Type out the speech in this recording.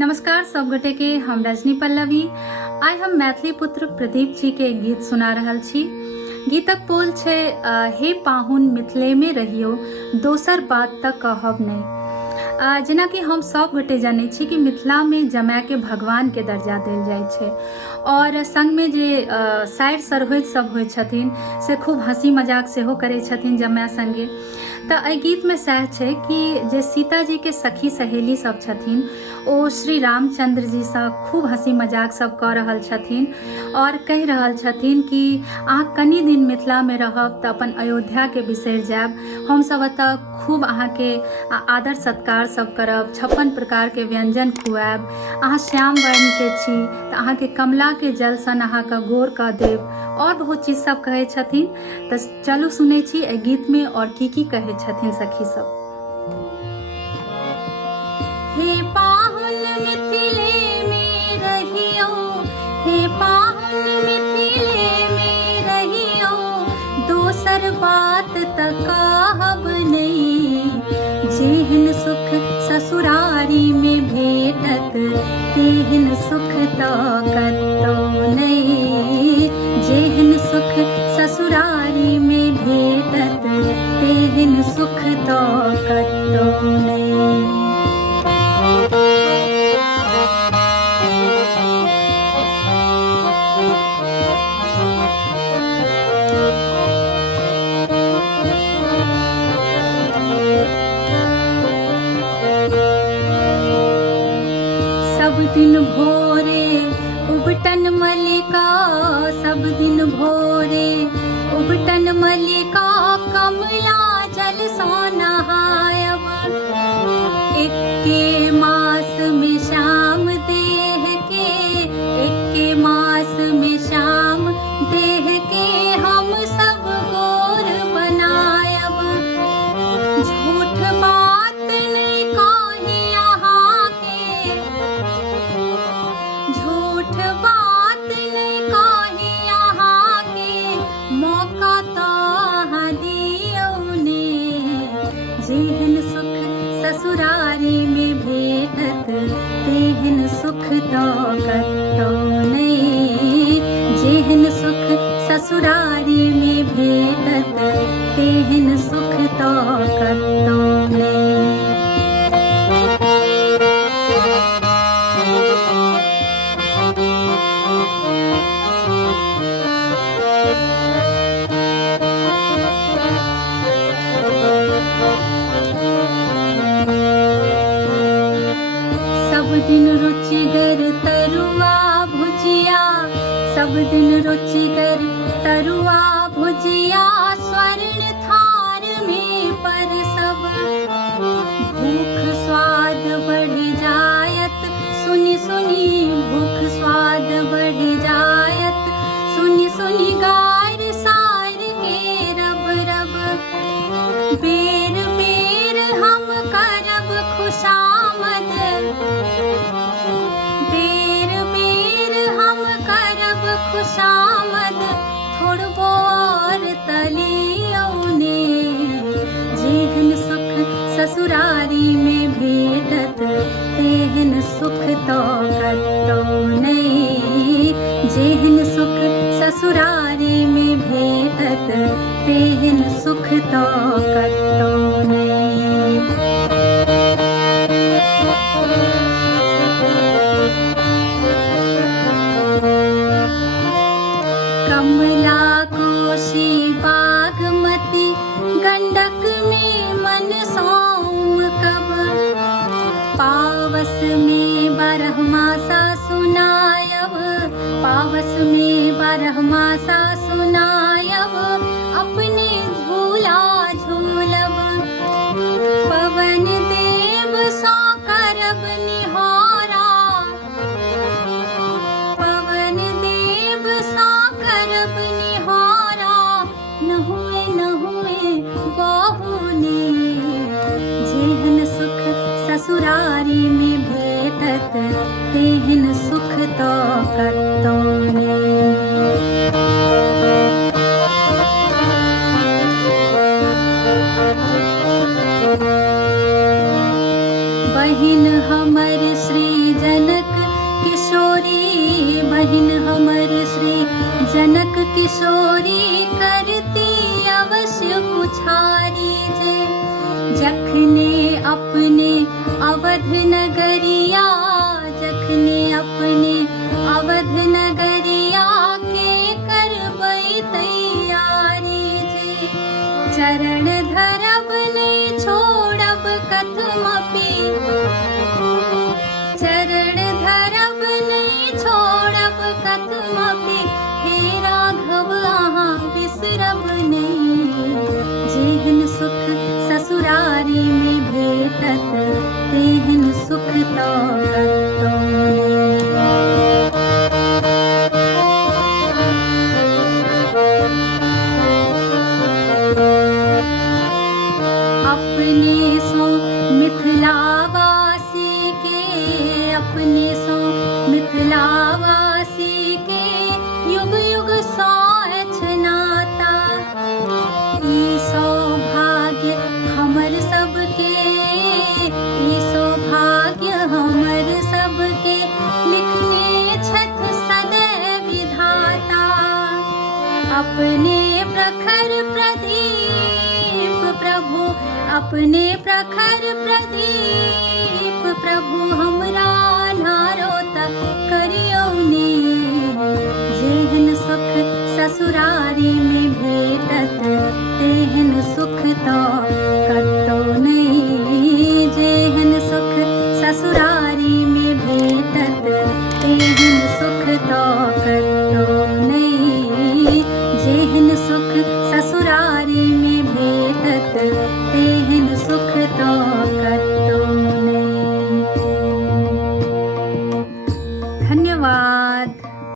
नमस्कार सब गोटे के हम रजनी पल्लवी। आइ हम मैथिली पुत्र प्रदीप जी के गीत सुना रहल छी। गीतक बोल छै हे पाहुन मिथिले में रहियो, दोसर बात तक कहब नहीं। जेना कि हम सब गोटे जानै छी कि मिथिला में जमाय के भगवान के दर्जा देल जाय छै और संग में जे साइर सरहोइत सब होइ छथिन से खूब हंसी मजाक सेहो करै छथिन जमाय संगे। तऽ एहि गीत में सएह छै कि जे सीता जी के सखी सहेली सब छथिन ओ श्री रामचंद्र जी से खूब हंसी मजाक सब कऽ रहल छथिन और कहि रहल छथिन कि अहाँ कनि दिन मिथिला में रहब तऽ अपन अयोध्या के बिसरि जायब, हम सब एतऽ खूब अहाँ के आदर सत्कार सब करब, 56 प्रकार के व्यंजन खुआब, अहाँ श्याम वर्ण के छी तऽ अहाँ के कमला के जल सन अहाँ के गोर कऽ देब और बहुत चीज सब कहै छथिन। तऽ चलू सुनै छी एहि गीत में और की कहै छथिन सखी सब। हे पाहुन मिथिले में रहियो, हे पाहुन मिथिले में रहियो, दोसर बात त कहब नहीं। जेहन सुख ससुरारी में भेटत, तेहन सुख त कतौ नहीं। जेहन सुख ससुरारी में भेटत, तेहन सुख त कतौ नहीं। सब दिन भोरे उबटन मल्लिका, सब दिन भोरे उबटन मल्लिका, कमला जल सा नहायब। एक्के मास में श्याम देह के, एक्के मास में श्याम देह के, हम सब गोर बनायब। झूठ बात नहीं कही यहाँ के, झूठ बात नहीं कही यहाँ के, मौका तो दियो ने। जेहन सुख ससुरारी में भेटत, तेहन सुख तो कतौ नहीं। जेहन सुख ससुरारी में भेटत, तेहन सुख तो कतौ नहीं। सब दिन रुचिगर तरुआ भुजिया, सब दिन रुचिगर तरुआ भुजिया, स्वर्ण थार में परसब। भूख स्वाद बढ़ जायत, सुनि सुनि भूख स्वाद बढ़ जायत, सुनि सुनि गार सार के रब रब। बेर बेर हम करब खुशामद, बेर बेर हम करब खुशामद, थोड़बो और तलियो ने। जेहन सुख ससुरारी में भेटत, तेहन सुख तो कतौ नहीं। जेहन सुख ससुरारी में भेटत, तेहन सुख तो कतौ नहीं। कमला कोशी बागमती, गंडक में मन सोम कब। पावस में 12 मासा सुनायब, पावस में 12 मासा सुनायब, अपने झूला झूलब। पवन देव सो करब निहोरा, पवन देव सो करब निहोरा, न हुए न हुए बहू ने। जेहन सुख ससुरारी में भेटत, तेहन सुख तो कतौ नहीं। किशोरी करती अवश्य पुछारी जे, जखने अपने अवध नगरिया, जखने अपने अवध नगरिया के करबई तैयारी जे। चरण धरब नहीं छोड़ब कथमपि, चरण धरब नहीं छोड़ब कथमपि, हे राघव अहाँ बिसरब नहीं। जेहन सुख ससुरारी में भेटत, तेहन सुख तो कतौ नहीं। अपने सो मिथिलावासी के, अपने सो मिथिलावासी के, युग युग सो नाता। ई सौभाग्य हमर सबके, ई सौभाग्य हमर सबके, लिखने छथ सदैव विधाता। अपने प्रखर प्रदीप प्रभु, अपने प्रखर प्रदीप प्रभु, हमरा नारो तक करियो ने। जेहन सुख ससुरारी में भेटत, तेहन सुख तो कतौ नहीं। जेहन सुख ससुरारी में भेटत, तेहन सुख तो कतौ नहीं। जेहन सुख ससुरारी में भेटत, तेहन सुख तो कतौ नहीं। धन्यवाद।